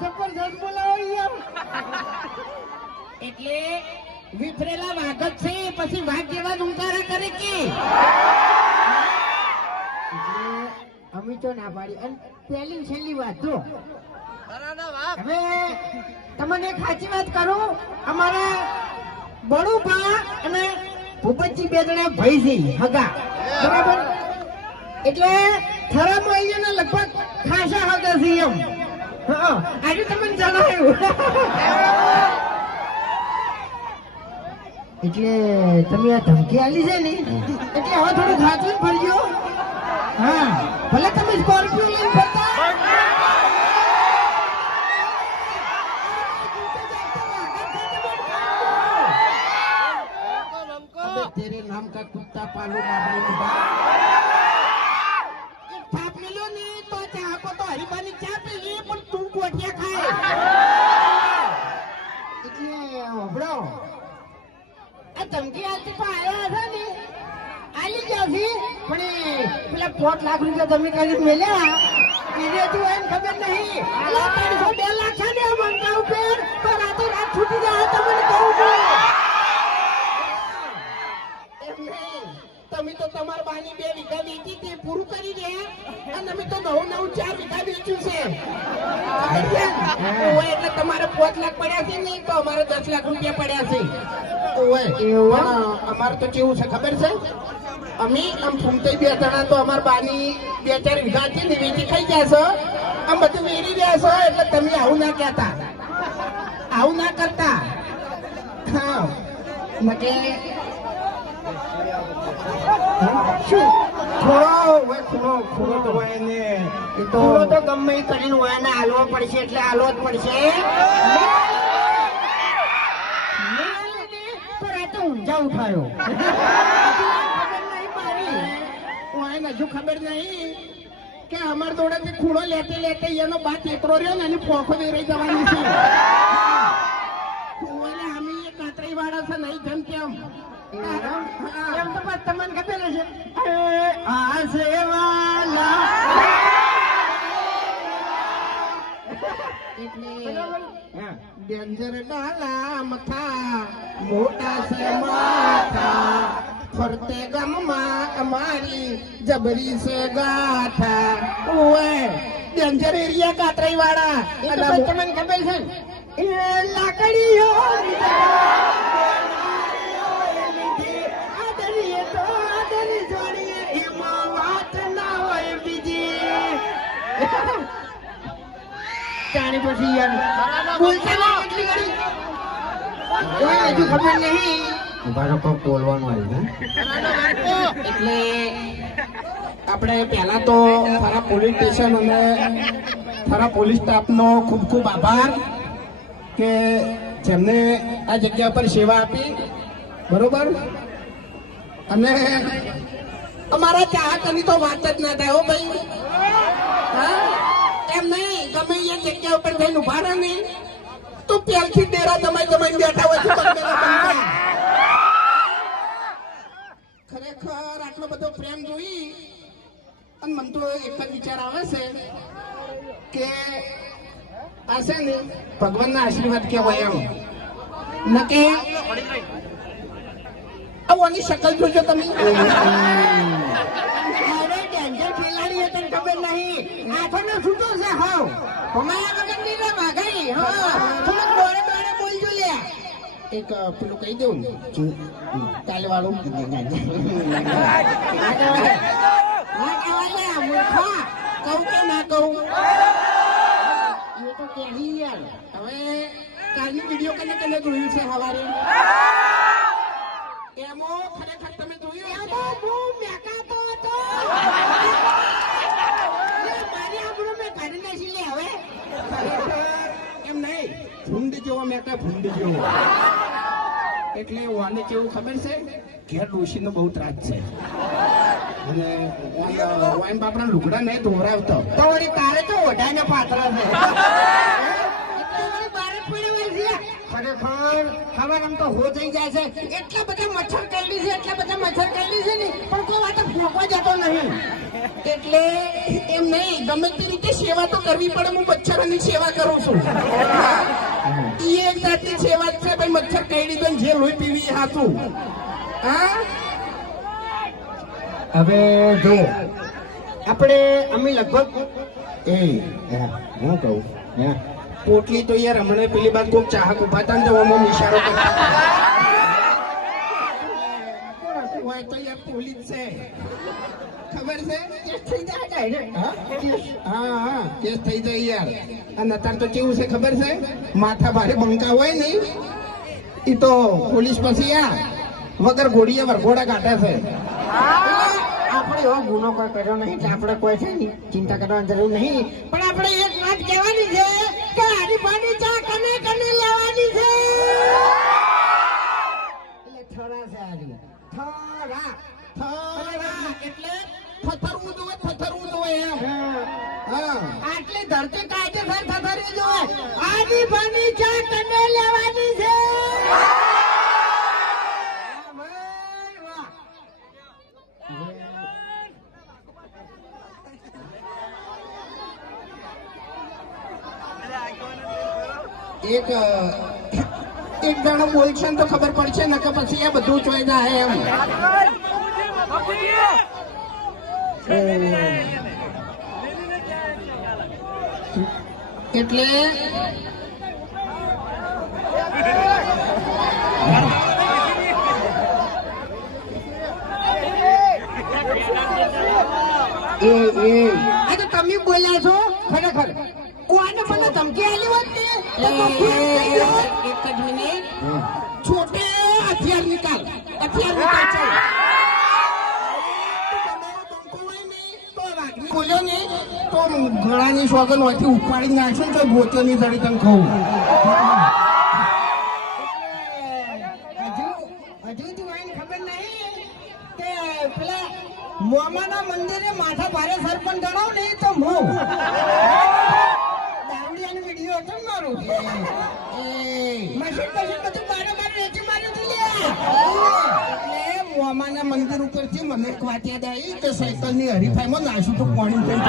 જબરજસ્ત બોલાવો યાર. એટલે વિફરેલા વાઘ જ છે, પછી વાઘ જેવા જ ઉંકારા કરે કે અમે તો ના પાડી. અને પહેલી છેલ્લી વાત જો હવે તમને એક સાચી વાત કરું, અમારા બળુભા અને ભૂપતજી બે જણા ભાઈ છે હગા, બરાબર? એટલે થરામાં અહીંયા લગભગ ખાસા હગા છે એમ. હા, આજે તમને જણાવ્યું. એટલે તમે આ ધમકી આલી છે ને, એટલે હવે થોડું ખાતું ફરજો. હા, ભલે તમે સ્કોર્પિયો લઈને ફરતા. तेरे नाम का कुत्ता पालो थाप मिलो नहीं तो चाह को तो हरिबानी चाह पे लिए पर तू कोटिया खाए એટલે ઓબળો આ ધમકી આલતી પાયા છે ને આલી જાસી પણ પેલા 5 લાખ રૂપિયા તમે કરી મેલ્યા એને તું એમ ખબર નહીં એટલે 302 લાખ છે ને મંગા ઉપર તો રાતો રાત છૂટી જાય તમને કહું છું. તમે તો તમારા બાની 2 વીઘા વેચી તે પૂરું કરી રહ્યા અને અમે તો 9 4 વીઘા વેચ્યું છે. એટલે તમારે 5 લાખ પડ્યા છે ને તો અમારે 10 લાખ રૂપિયા પડ્યા છે. અમારે તો કેવું છે ખબર છે, અમે આમ ફૂમતે 2 જણા તો અમારા બાની 2 4 વીઘા છે ને વેચી ખાઈ ગયા છો, આમ બધું વેરી રહ્યા છો. એટલે તમે આવું ના કહેતા, આવું ના કરતા. હા, માટે તો ગમે કરીને હોય ને હાલવો પડશે, એટલે હાલવો જ પડશે. ઊંઝા ઉઠાયો હજુ ખબર નહીં કે અમાર જોડે ખૂણો લેતે લેતે એનો બાત એકરો રહ્યો ને એની પોખો વેરાઈ જવાની છે. અમે એ કાતરી વાળા છે નહીં જેમ કેમ એમ તો બસ તમને ખબર છે. આ સેવાલા ડેન્જર ડાલા મથા મોટા છે માથા ફરતે ગામમાં અમારી જબરી છે ગાથા. ઓએ ડેન્જર એરિયા કાતરાઈ વાળા તમને ખબર છે એ લાકડીઓ જાણી પછી યાર બોલતા ના એટલી ઘડી હજુ ખબર નહીં ઉભારો કોક બોલવાનું આવ્યું. એટલે આપણે પહેલા તો થરા પોલીસ સ્ટેશન અને થરા પોલીસ સ્ટાફનો ખૂબ ખૂબ આભાર કે જેમને આ જગ્યા પર સેવા આપી, બરોબર. અને અમારા ચાહકની તો વાત જ ના થાય હો ભાઈ. હા, એમ નહીં ગમે એ જગ્યા ઉપર થઈને ઉભા રહે ને તો પહેલથી ડેરા જમાઈ બેઠા હોય છે. ખરેખર આટલો બધો પ્રેમ જોઈ અને મને તો એક જ વિચાર આવે છે કે આ છે ને ભગવાનના આશીર્વાદ કેવાય એમ. ન કે આની શકલ જોજો તમે. ખેલાડી તને ખબર નહીં આથોનો છૂટો છે. હાવ કમાયા વગર ની ના માગાઈ. હા, થોડું દોડે દોડે બોલજો લે. એક પેલું કહી દઉં કાલે વાળું કહું કે ના કહું એ તો કહી યાર. હવે કાલની વિડીયો કને જોયું છે સવારે એમો ખરેખર તમે જોયું એમો હું મેકાતો હતો. મારી આપણું મેં કાઢી નાખી લે. હવે એમ નહીં ભૂંડ જેવો મેકા ભૂંડ જેવો. એટલે વાને કેવું ખબર છે, ઘેર ડોશીનો બહુ ત્રાસ છે અને વાઈન બાપડા લુગડા નહીં ધોરાવતો તો વળી તારે તો ઓઢાને પાત્ર છે. ખરેખર ખબર આમ તો હો થઈ જાય છે. એટલા બધા મચ્છર કરડી છે, એટલા બધા મચ્છર કરડી છે ને, પણ કોઈ વાત ભોગવા જતો નહીં. એટલે એમ નહીં, ગમે તે રીતે સેવા તો કરવી પડે. હું મચ્છરોની સેવા કરું છું. એ એક જાતની સેવા જ છે ભાઈ. મચ્છર કરડી તો જે લોહી પીવી એ હાથું. હા, હવે જો આપણે અમે લગભગ હું કહું પોટલી તો યાર હમણાં પેલી બાદ કોક ચાહક ઉભા હતા ને તો આમાં ઇશારો કરતા હોય તો યાર પોલીસ છે, ખબર છે? કેસ થઈ જાય direct. હા હા, કેસ થઈ જાય યાર. અને અત્યારે તો કેવું છે ખબર છે? માથા ભારે બંકા હોય ને એ તો પોલીસ પછી યાર વગર ઘોડીએ વરઘોડા કાઢે છે. આપણે એવો ગુનો કોઈ કર્યો નહીં એટલે આપણે કોઈ છે ને ચિંતા કરવાની જરૂર નહીં. પણ આપણે એક વાત કહેવાની છે કે હરીફાની ચા કને કને લેવાની છે. એટલે થરા છે આજે થરા થરા એટલે થથરવું જોઈએ, થથરવું જોઈએ એમ. હા, આટલી ધરતી કાયદેસર થથરવી જોઈએ. હરીફાની ચા કને લેવાની છે. એક જણો બોલશે ને તો ખબર પડશે ને કે પછી એ બધું ચોઈ જાય એમ. એટલે આ તો તમે બોલ્યા છો ખરેખર. કોને મને ધમકી આલી હોત ને એક જ મિનિટ, છોટે હથિયાર નિકાલ, હથિયાર નિકાલ છે. બોલ્યો ને તો ગળાની સોગન હોયથી ઉપાડી નાખશે ને તો ગોચરની જડી તને કહું. હજુ તું આઈને ખબર નહીં કે પેલા મોમાના મંદિરે માથા ભારે સરપંચ ગણાવ ને તો હું દારૂડિયાનો વિડીયો હતો ને મારું. મશીન બધું મારે રેતી માર્યું હતું લ્યા. એટલે મોમાના મંદિર ઉપરથી મને એક વાત યાદ આવી કે સાયકલની હરીફાઈમાં નાશું તો પાણી કઈ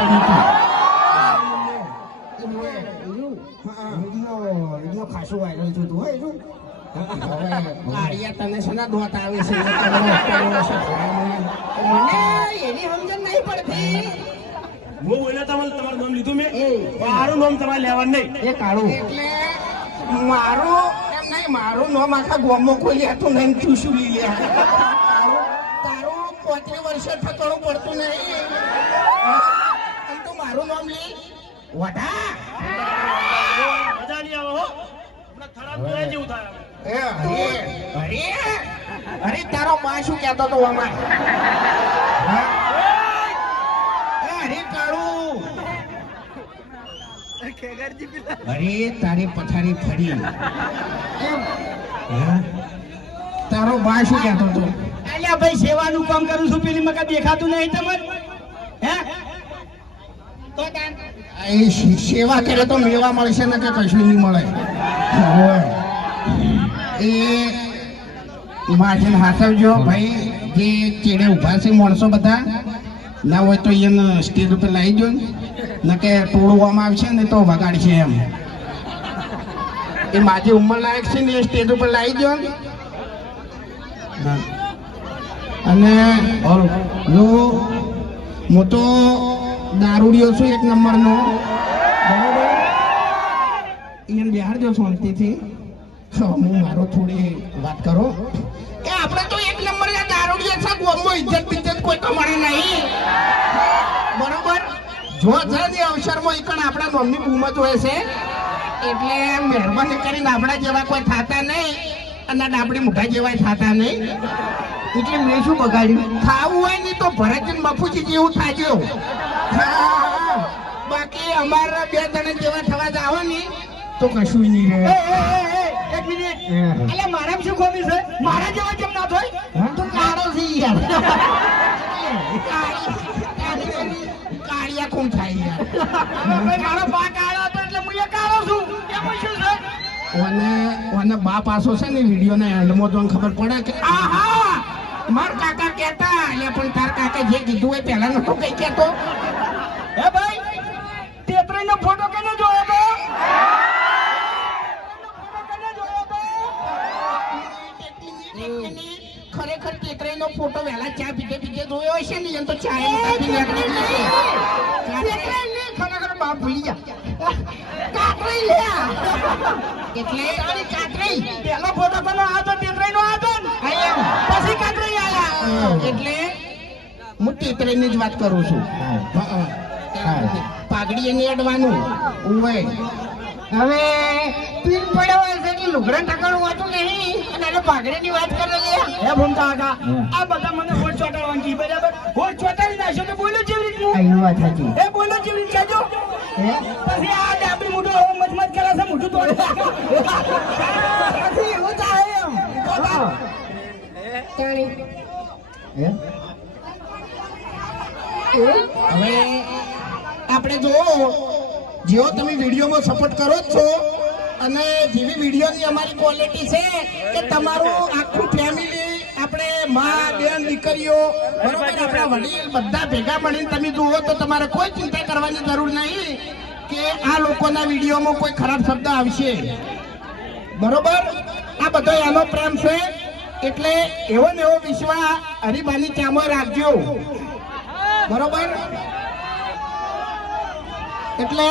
એનો ખાસું વાયરલ થયું હોય એનું. કાળિયા તને શેના દોત આવે છે? મને એની સમજણ નહીં પડતી. હું બોલ્યો તમારું નામ લીધું મેં, મારું નામ તમારે લેવાનું નહીં. એ કાળું એટલે મારું એમ નહીં, મારું નામ આખા ગામમાં કોઈ લેતું નહીં. ચૂસું લઈ લે. તારું 35 વર્ષે ઠકણું પડતું નહીં અને તું મારું નામ લે વડા. મજા નહીં આવે હો. હમણાં ખરાબ જોયા જેવું થાય. અરે તારો માં શું કહેતો હતો આમાં? અરે કાળું, અરે તારી પથારી ફરી. તારો બા શું કહેતો હતો? અલ્યા ભાઈ સેવાનું કામ કરું છું, પેલી મકા દેખાતું નહીં તમને? હે તો એ સેવા કરે તો મેવા મળશે ને કે કશું નહીં મળે. એ માર્જિન હાથવજો ભાઈ. જે ચેડે ઉભા છે માણસો બધા, ના હોય તો એને સ્ટેજ ઉપર લાવી દો ને કે તોડવામાં આવશે ને તો વગાડશે એમ. એ મારી ઉંમર લાયક છે ને એ સ્ટેજ ઉપર લાવી દો. અને જો હું તો દારૂડિયો છું એક નંબરનો, બરાબર? એને બિહાર જો શાંતિથી. હું મારો થોડી વાત કરો કે આપણે તો એક નંબર દારૂડિયા છે. ગોમમાં ઇજ્જત બિજ્જત કોઈ તો મળે નહીં, બરોબર? જો છે અવસરમાં ઈ પણ આપણા નામની બૂમત હોય છે. એટલે મહેરબાની કરીને આપણા જેવા કોઈ થતા નહીં અને ડાબડી મોઢા જેવા થતા નહીં. એટલે મેં શું બગાડ્યું? ખાવું હોય ને તો ભરતજી બાપુજી જેવું થાજો. બાકી અમારા 2 જણા જેવા થવા જાવ ને તો કશું નહીં રહે. એક મિનિટ, એટલે મારા શું ખોમી છે? મારા જેવા કેમ ના થાય? તું કાળો છે યાર. કાળિયા કોણ થાય યાર? મારો બા કાળો હતો એટલે હું એ કાળો છું. એમાં શું છે? અને અને બા પાસો છે ને વિડીયોના એન્ડમાં જોઈને ખબર પડે કે આહા માર કાકા કહેતા એટલે પણ તાર કાકા જે કીધું હોય પહેલા નતો કઈ કહેતો. હે ભાઈ તેત્રીનો ફોટો કેને જોયો તો? ખરેખર તેતરાઈનો ફોટો વહેલા ચા પીધે પીધે જોયો હશે ને એમ તો ચા એમ કાપી નાખી. ખરેખર બાપ ભૂલી ગયા કાતરી લે એટલે કાતરી પેલો ફોટો પેલો આ તો તેત્રીનો આ તો ને. પછી કાતરી આયા. એટલે હું તેતરાઈની જ વાત કરું છું. પાઘડી એને અડવાનું ઉવે. હવે પીન પડ્યો હોય છે એટલે લુગડા ટકાણું વાતું નહીં અને એને પાઘડીની વાત કરે છે. હે ભૂમતા કાકા આ બધા મને હોટ ચોટાડવાનું કી બરાબર હોટ ચોટાડી નાખ્યો તો બોલો જેવી રીતનું આયુ વાત હતી એ બોલો જેવી રીત કહેજો. હે પછી આ ડાબડી મોટો મચમચ કરે છે મોટું તોડે પછી એવું થાય એમ. હા તાણી હે હવે આપણે જો જેવો તમે વિડીયોમાં સપોર્ટ કરો જ છો અને જેવી વિડીયોની અમારી ક્વોલિટી છે કે તમારું આખું ફેમિલી આપણે માં બેન દીકરીઓ બરોબર આપણા વડીલ બધા ભેગા મળીને તમે જુઓ તો તમારે કોઈ ચિંતા કરવાની જરૂર નહીં કે આ લોકોના વિડીયોમાં કોઈ ખરાબ શબ્દ આવશે. બરોબર આ બધો એનો પ્રેમ છે એટલે એવો ને એવો વિશ્વાસ હરિભાની ચામો રાખજો. બરોબર એટલે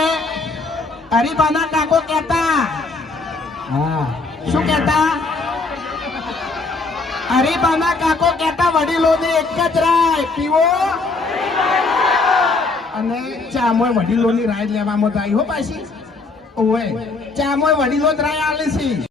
હરિભાના કાકો કહેતા હા શું કહેતા? હરિભાના કાકો કહેતા વડીલોને એક જ રાય પીવો અને ચામોય વડીલોની રાય લેવામાં જાય હો પાછી. ઓય ચામોય વડીલો જ રાય આલે છે.